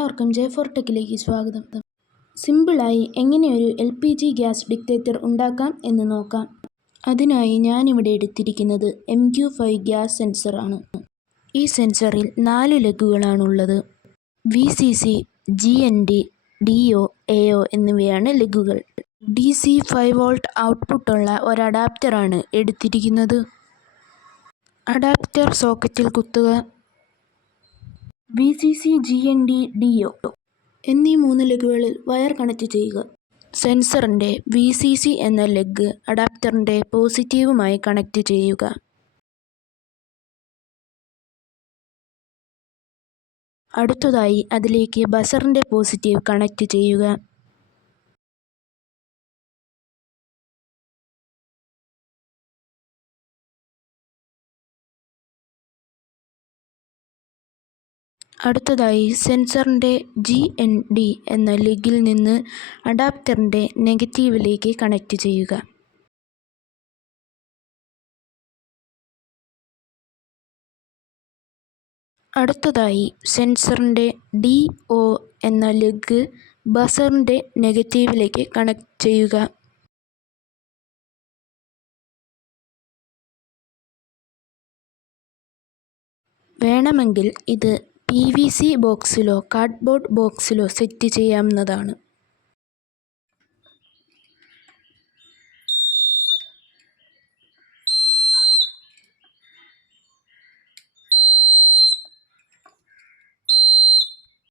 എല്ലാവർക്കും J4 ടെക്കിലേക്ക് സ്വാഗതം. സിമ്പിളായി എങ്ങനെ ഒരു LPG ഗ്യാസ് ഡിറ്റക്ടർ ഉണ്ടാക്കാം എന്ന് നോക്കാം. അതിനായി ഞാനിവിടെ എടുത്തിരിക്കുന്നത് MQ5 ഗ്യാസ് സെൻസറാണ്. ഈ സെൻസറിൽ 4 ലെഗുകളാണുള്ളത്. VCC, GND, DO, AO എന്നിവയാണ് ലെഗുകൾ. DC 5 വോൾട്ട് ഔട്ട്പുട്ടുള്ള ഒരു അഡാപ്റ്ററാണ് എടുത്തിരിക്കുന്നത്. അഡാപ്റ്റർ സോക്കറ്റിൽ കുത്തുക. VCC, GND, DO എന്നീ 3 ലെഗുകളിൽ വയർ കണക്ട് ചെയ്യുക. സെൻസറിൻ്റെ VCC എന്ന ലെഗ് അഡാപ്റ്ററിൻ്റെ പോസിറ്റീവുമായി കണക്ട് ചെയ്യുക. അടുത്തതായി അതിലേക്ക് ബസറിൻ്റെ പോസിറ്റീവ് കണക്ട് ചെയ്യുക. അടുത്തതായി സെൻസറിൻ്റെ GND എന്ന ലെഗിൽ നിന്ന് അഡാപ്റ്ററിൻ്റെ നെഗറ്റീവിലേക്ക് കണക്ട് ചെയ്യുക. അടുത്തതായി സെൻസറിൻ്റെ DO എന്ന ലെഗ് ബസറിൻ്റെ നെഗറ്റീവിലേക്ക് കണക്ട് ചെയ്യുക. വേണമെങ്കിൽ ഇത് PVC ബോക്സിലോ കാർഡ്ബോർഡ് ബോക്സിലോ സെറ്റ് ചെയ്യാവുന്നതാണ്.